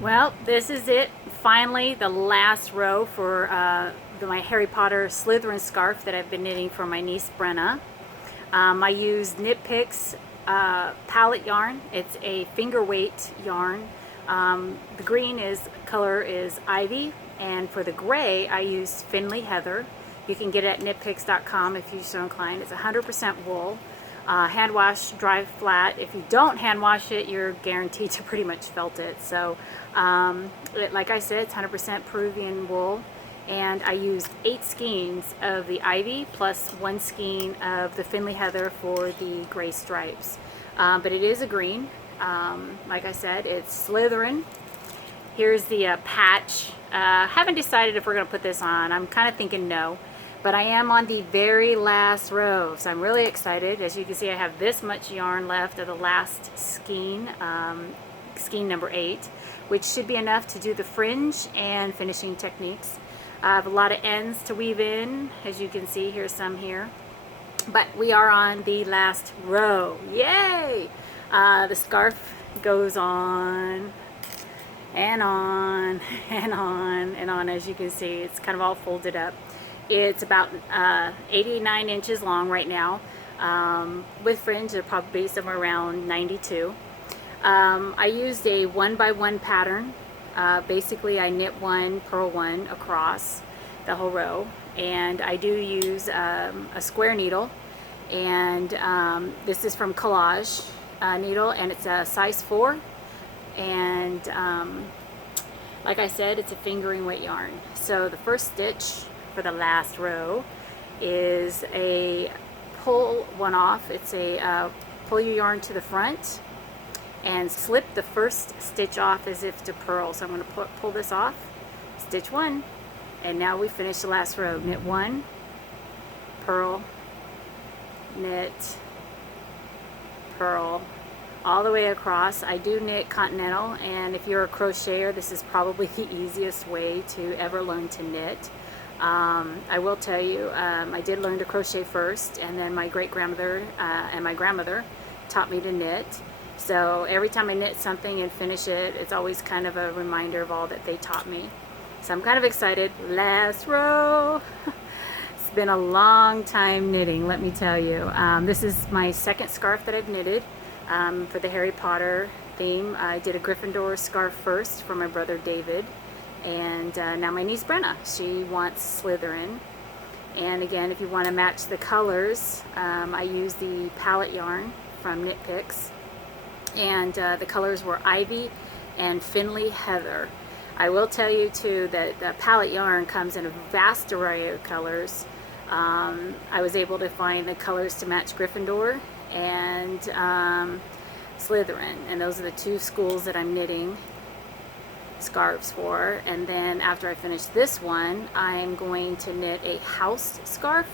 Well, this is it. Finally, the last row for my Harry Potter Slytherin scarf that I've been knitting for my niece Brenna. I used Knit Picks palette yarn. It's a finger weight yarn. The green color is ivy, and for the gray I used Finley Heather. You can get it at knitpicks.com if you're so inclined. It's 100% wool. Hand wash, dry flat. If you don't hand wash it, you're guaranteed to pretty much felt it. So, like I said, it's 100% Peruvian wool. And I used 8 skeins of the ivy plus 1 skein of the Finley Heather for the gray stripes. But it is a green. Like I said, it's Slytherin. Here's the patch. Haven't decided if we're going to put this on. I'm kind of thinking no. But I am on the very last row, so I'm really excited. As you can see, I have this much yarn left of the last skein, skein number 8, which should be enough to do the fringe and finishing techniques. I have a lot of ends to weave in, as you can see. Here's some here. But we are on the last row. Yay! The scarf goes on and on and on and on. As you can see, it's kind of all folded up. It's about 89 inches long right now. With fringe, it'll probably be somewhere around 92. I used a 1x1 pattern. Basically, I knit 1, purl 1 across the whole row. And I do use a square needle. And this is from Collage needle, and it's a size 4. And like I said, it's a fingering weight yarn. So the first stitch for the last row is a pull one off. It's a pull your yarn to the front and slip the first stitch off as if to purl. So I'm going to pull this off, stitch 1, and now we finish the last row. Knit 1, purl, knit, purl, all the way across. I do knit continental, and if you're a crocheter, this is probably the easiest way to ever learn to knit. I will tell you, I did learn to crochet first, and then my great-grandmother and my grandmother taught me to knit. So every time I knit something and finish it, it's always kind of a reminder of all that they taught me. So I'm kind of excited. Last row. It's been a long time knitting, let me tell you. This is my second scarf that I've knitted for the Harry Potter theme. I did a Gryffindor scarf first for my brother David. And now my niece Brenna, she wants Slytherin. And again, if you want to match the colors, I use the palette yarn from Knit Picks. And the colors were Ivy and Finley Heather. I will tell you too that the palette yarn comes in a vast array of colors. I was able to find the colors to match Gryffindor and Slytherin. And those are the 2 schools that I'm knitting scarves for. And then after I finish this one, I'm going to knit a house scarf,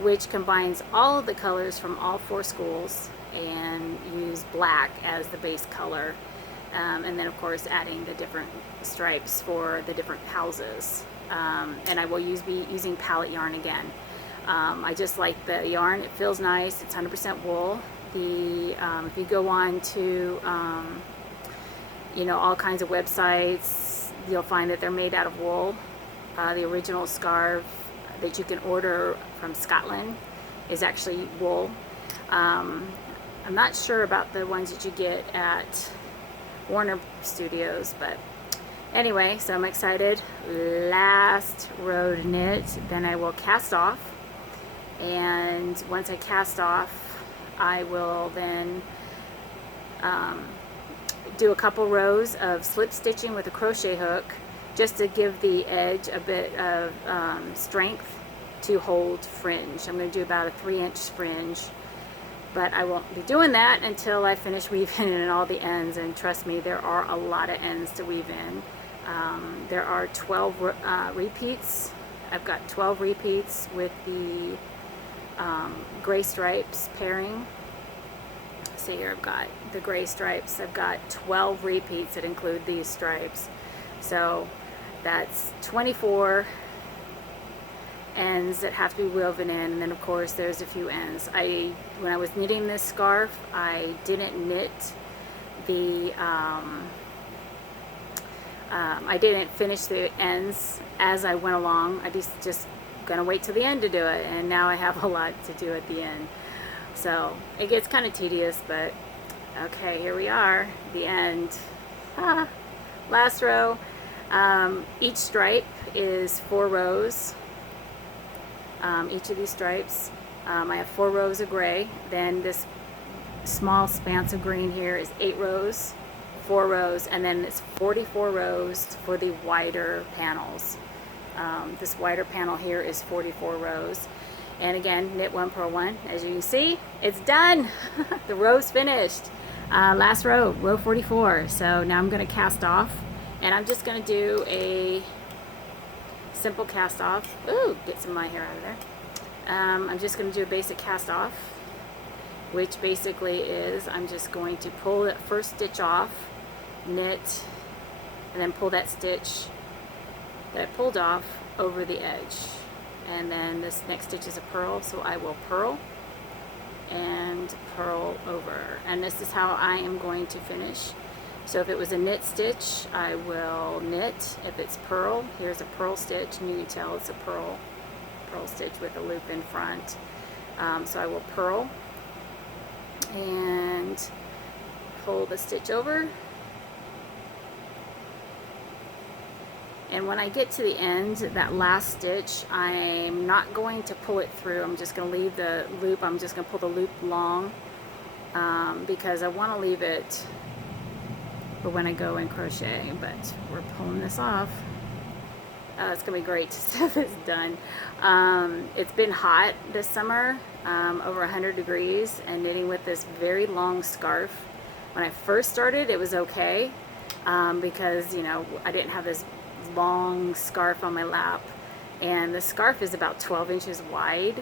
which combines all of the colors from all 4 schools and use black as the base color, and then of course adding the different stripes for the different houses. And I will be using palette yarn again. I just like the yarn. It feels nice. It's 100% wool. If you go on to all kinds of websites, you'll find that they're made out of wool. The original scarf that you can order from Scotland is actually wool. I'm not sure about the ones that you get at Warner Studios, but anyway, so I'm excited. Last row to knit, then I will cast off. And once I cast off, I will then do a couple rows of slip stitching with a crochet hook just to give the edge a bit of strength to hold fringe. I'm going to do about a 3-inch fringe, but I won't be doing that until I finish weaving in all the ends, and trust me, there are a lot of ends to weave in. There are 12 repeats. I've got 12 repeats with the gray stripes pairing. So here I've got the gray stripes. I've got 12 repeats that include these stripes. So that's 24 ends that have to be woven in, and then of course there's a few ends. When I was knitting this scarf, I didn't knit the I didn't finish the ends as I went along. I just gonna wait till the end to do it, and now I have a lot to do at the end. So it gets kind of tedious, but okay, here we are, the end. Last row. Each stripe is 4 rows. Each of these stripes, I have 4 rows of gray. Then this small expanse of green here is 8 rows, 4 rows, and then it's 44 rows for the wider panels. This wider panel here is 44 rows. And again, knit 1, purl 1. As you can see, it's done. The row's finished. Last row, row 44. So now I'm going to cast off, and I'm just going to do a simple cast off. Ooh, get some of my hair out of there. I'm just going to do a basic cast off, which basically is I'm just going to pull that first stitch off, knit, and then pull that stitch that I pulled off over the edge. And then this next stitch is a purl, so I will purl and purl over. And this is how I am going to finish. So if it was a knit stitch, I will knit. If it's purl, here's a purl stitch, and you can tell it's a purl stitch with a loop in front. So I will purl and pull the stitch over. And when I get to the end, that last stitch, I'm not going to pull it through. I'm just going to leave the loop. I'm just going to pull the loop long because I want to leave it for when I go and crochet. But we're pulling this off. It's going to be great to have this done. It's been hot this summer, over 100 degrees, and knitting with this very long scarf. When I first started, it was okay because, you know, I didn't have this long scarf on my lap, and the scarf is about 12 inches wide,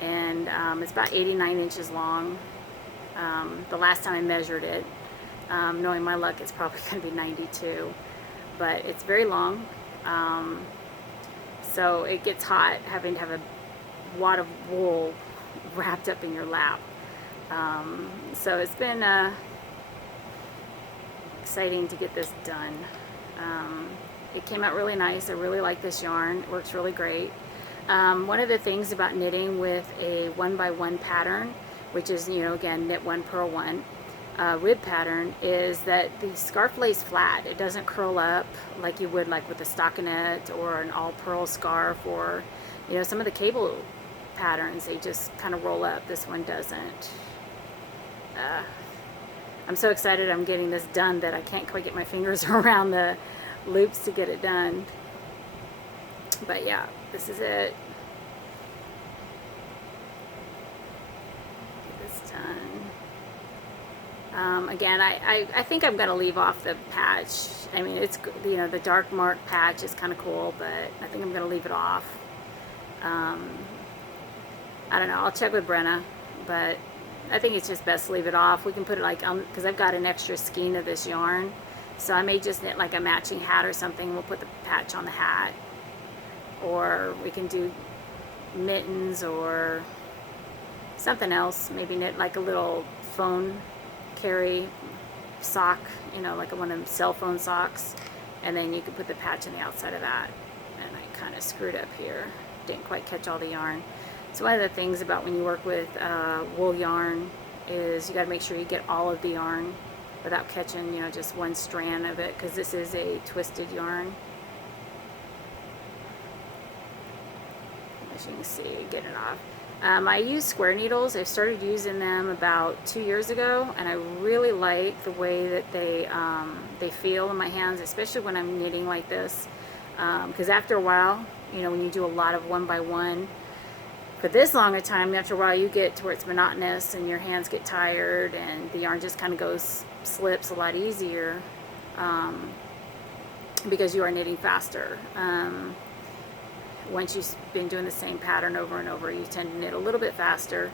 and it's about 89 inches long. The last time I measured it, knowing my luck, it's probably going to be 92, but it's very long. So it gets hot having to have a wad of wool wrapped up in your lap. So it's been exciting to get this done. It came out really nice. I really like this yarn. It works really great. One of the things about knitting with a 1x1 pattern, which is, you know, again, knit 1, purl 1, rib pattern, is that the scarf lays flat. It doesn't curl up like you would like with a stockinette or an all pearl scarf, or, you know, some of the cable patterns, they just kind of roll up. This one doesn't. I'm so excited I'm getting this done that I can't quite get my fingers around the loops to get it done. But yeah, this is it. Get this done. Again, I think I'm going to leave off the patch. I mean, it's, you know, the dark mark patch is kind of cool, but I think I'm going to leave it off. I don't know. I'll check with Brenna, but I think it's just best to leave it off. We can put it like, because I've got an extra skein of this yarn, so I may just knit like a matching hat or something. We'll put the patch on the hat, or we can do mittens or something else. Maybe knit like a little phone carry sock, you know, like one of them cell phone socks, and then you can put the patch on the outside of that. And I kind of screwed up here, didn't quite catch all the yarn. So one of the things about when you work with wool yarn is you got to make sure you get all of the yarn without catching, you know, just one strand of it, because this is a twisted yarn. As you can see, get it off. I use square needles. I started using them about 2 years ago, and I really like the way that they feel in my hands, especially when I'm knitting like this. Because after a while, you know, when you do a lot of 1x1 for this long a time, after a while you get to where it's monotonous and your hands get tired and the yarn just kind of slips a lot easier because you are knitting faster. Once you've been doing the same pattern over and over, you tend to knit a little bit faster.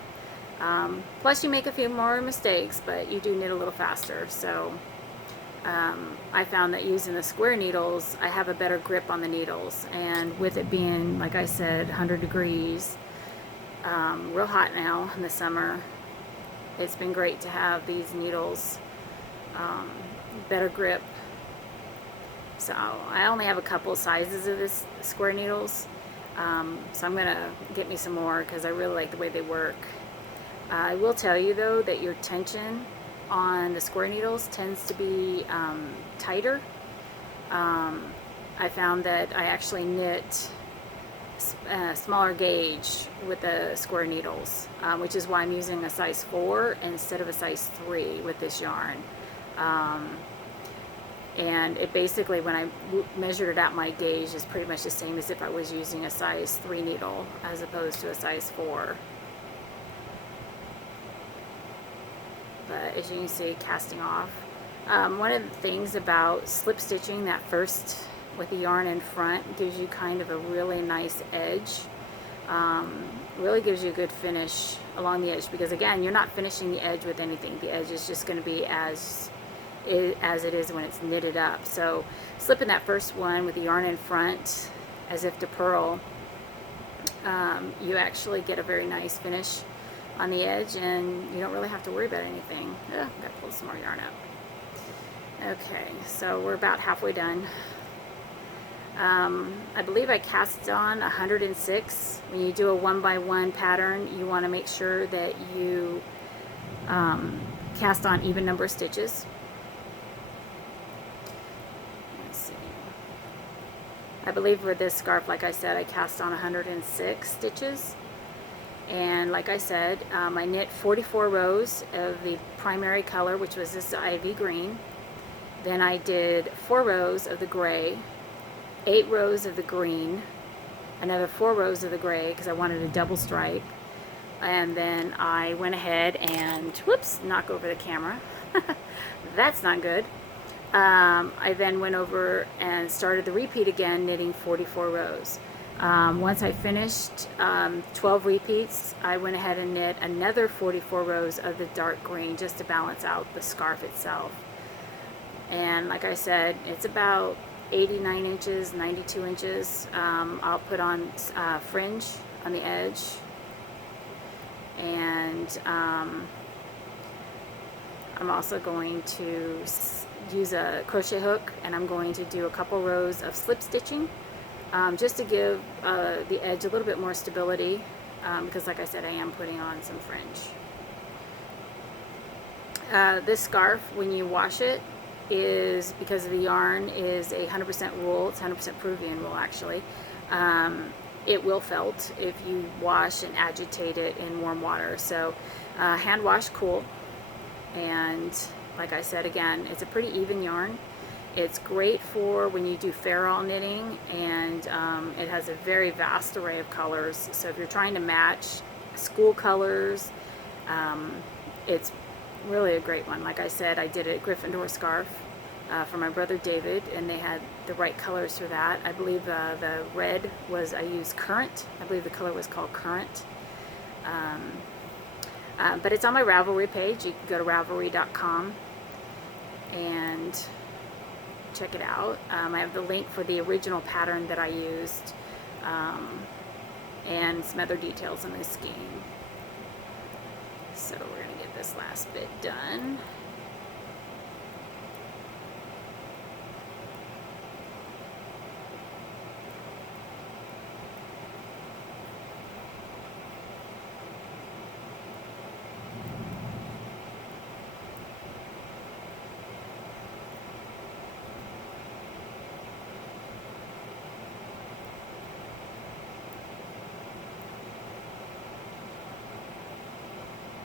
Plus you make a few more mistakes, but you do knit a little faster. So I found that using the square needles, I have a better grip on the needles. And with it being, like I said, 100 degrees, real hot now in the summer, it's been great to have these needles, better grip. So I only have a couple sizes of this square needles. So I'm gonna get me some more because I really like the way they work. I will tell you though that your tension on the square needles tends to be tighter. I found that I actually knit a smaller gauge with the square needles, which is why I'm using a size 4 instead of a size 3 with this yarn. And it basically, when I measured it out, my gauge is pretty much the same as if I was using a size 3 needle as opposed to a size 4. But as you can see, casting off. One of the things about slip stitching that first with the yarn in front gives you kind of a really nice edge. Really gives you a good finish along the edge, because again, you're not finishing the edge with anything. The edge is just going to be as it is when it's knitted up. So slipping that first one with the yarn in front as if to purl, you actually get a very nice finish on the edge, and you don't really have to worry about anything. Ugh, gotta pull some more yarn up. Okay, so we're about halfway done. I believe I cast on 106. When you do a 1x1 pattern, you want to make sure that you cast on even number of stitches. Let's see. I believe for this scarf, like I said, I cast on 106 stitches. And like I said, I knit 44 rows of the primary color, which was this ivy green. Then I did 4 rows of the gray, 8 rows of the green, another 4 rows of the gray because I wanted a double stripe. And then I went ahead and, whoops, knock over the camera. That's not good. I then went over and started the repeat again, knitting 44 rows. Once I finished 12 repeats, I went ahead and knit another 44 rows of the dark green just to balance out the scarf itself. And like I said, it's about 89 inches, 92 inches. I'll put on fringe on the edge, and I'm also going to use a crochet hook, and I'm going to do a couple rows of slip stitching just to give the edge a little bit more stability, because like I said, I am putting on some fringe. This scarf, when you wash it, is, because the yarn is a 100% wool, it's 100% Peruvian wool actually, it will felt if you wash and agitate it in warm water. So hand wash cool, and like I said, again, it's a pretty even yarn. It's great for when you do ferrule knitting, and it has a very vast array of colors. So if you're trying to match school colors, it's really a great one. Like I said, I did a Gryffindor scarf for my brother David, and they had the right colors for that. I believe the red was, I used Current. I believe the color was called Current. But it's on my Ravelry page. You can go to Ravelry.com and check it out. I have the link for the original pattern that I used, and some other details in this scheme. So we're going to get this last bit done.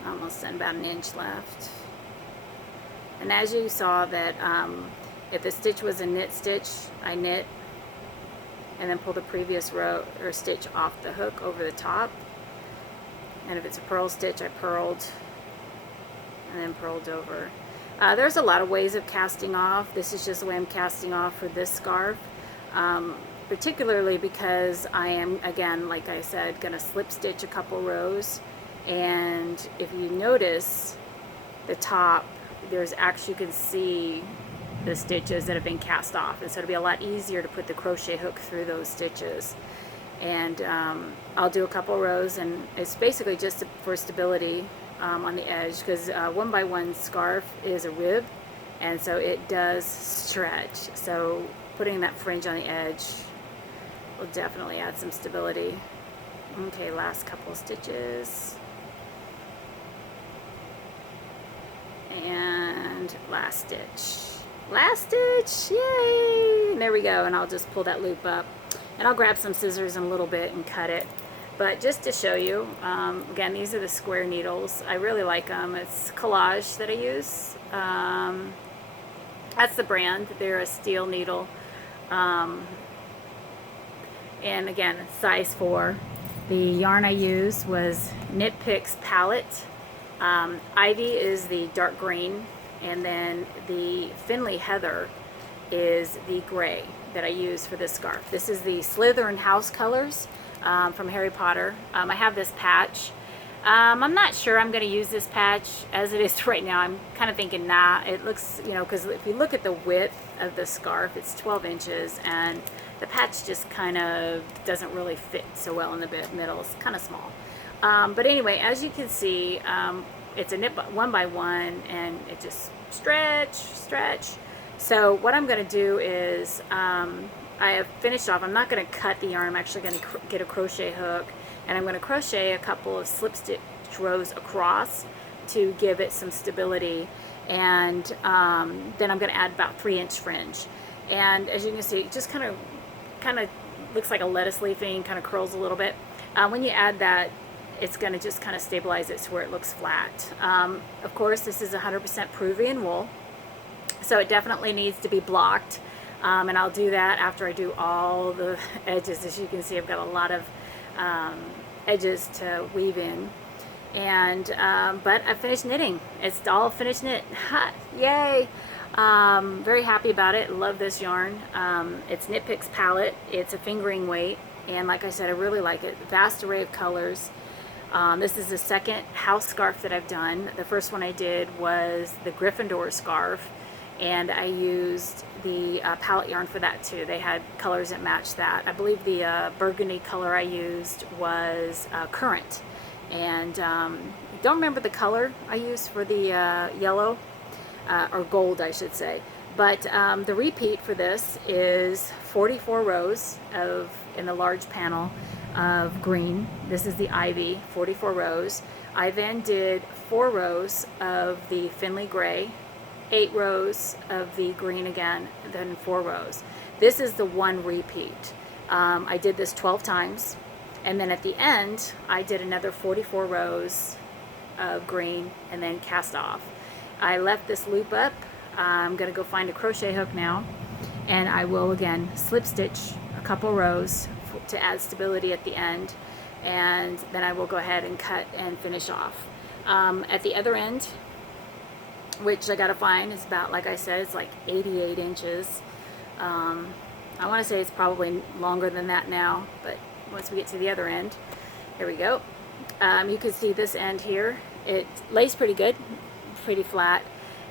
Almost done, about an inch left. And as you saw that if the stitch was a knit stitch, I knit and then pull the previous row or stitch off the hook over the top. And if it's a purl stitch, I purled and then purled over. There's a lot of ways of casting off. This is just the way I'm casting off for this scarf, particularly because I am, again, like I said, going to slip stitch a couple rows. And if you notice the top, there's actually, you can see the stitches that have been cast off, and so it'll be a lot easier to put the crochet hook through those stitches. And I'll do a couple rows, and it's basically just for stability on the edge, because 1x1 scarf is a rib, and so it does stretch. So putting that fringe on the edge will definitely add some stability. Okay, last couple of stitches. And last stitch. Last stitch, yay! And there we go, and I'll just pull that loop up. And I'll grab some scissors in a little bit and cut it. But just to show you, again, these are the square needles. I really like them. It's Collage that I use. That's the brand. They're a steel needle. And again, size 4. The yarn I used was Knit Picks Palette. Ivy is the dark green, and then the Finley Heather is the gray that I use for this scarf. This is the Slytherin house colors from Harry Potter. I have this patch. I'm not sure I'm going to use this patch as it is right now. I'm kind of thinking, nah, it looks, you know, because if you look at the width of the scarf, it's 12 inches, and the patch just kind of doesn't really fit so well in the middle. It's kind of small. But anyway, as you can see, it's a knit 1x1, and it just stretch. So what I'm going to do is, I have finished off. I'm not going to cut the yarn. I'm actually going to get a crochet hook, and I'm going to crochet a couple of slip stitch rows across to give it some stability. And then I'm going to add about 3-inch fringe. And as you can see, it just kind of looks like a lettuce leafing, kind of curls a little bit. When you add that, it's going to just kind of stabilize it to where it looks flat. Of course, this is 100% Peruvian wool, so it definitely needs to be blocked. And I'll do that after I do all the edges. As you can see, I've got a lot of edges to weave in. And but I finished knitting. It's all finished knit. Ha! Yay! Very happy about it. Love this yarn. It's Knit Picks Palette. It's a fingering weight, and like I said, I really like it. Vast array of colors. This is the second house scarf that I've done. The first one I did was the Gryffindor scarf, and I used the palette yarn for that too. They had colors that matched that. I believe the burgundy color I used was Currant, and don't remember the color I used for the yellow, or gold I should say. But the repeat for this is 44 rows in the large panel of green. This is the Ivy, 44 rows. I then did 4 rows of the Finley gray, 8 rows of the green again, then 4 rows. This is the one repeat. I did this 12 times, and then at the end I did another 44 rows of green and then cast off. I left this loop up. I'm going to go find a crochet hook now, and I will again slip stitch a couple rows to add stability at the end, and then I will go ahead and cut and finish off. At the other end, which I gotta find, is about, like I said, it's like 88 inches. I want to say it's probably longer than that now, but once we get to the other end, here we go. You can see this end here, it lays pretty good, pretty flat.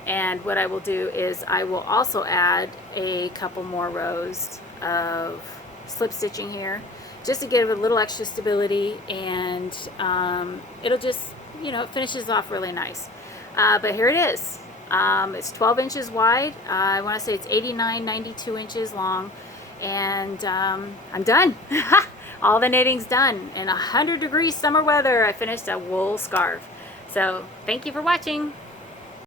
And what I will do is I will also add a couple more rows of slip stitching here, just to give it a little extra stability, and it'll just, you know, it finishes off really nice. But here it is. It's 12 inches wide. I want to say it's 92 inches long, and I'm done. All the knitting's done. In 100-degree summer weather, I finished a wool scarf. So thank you for watching.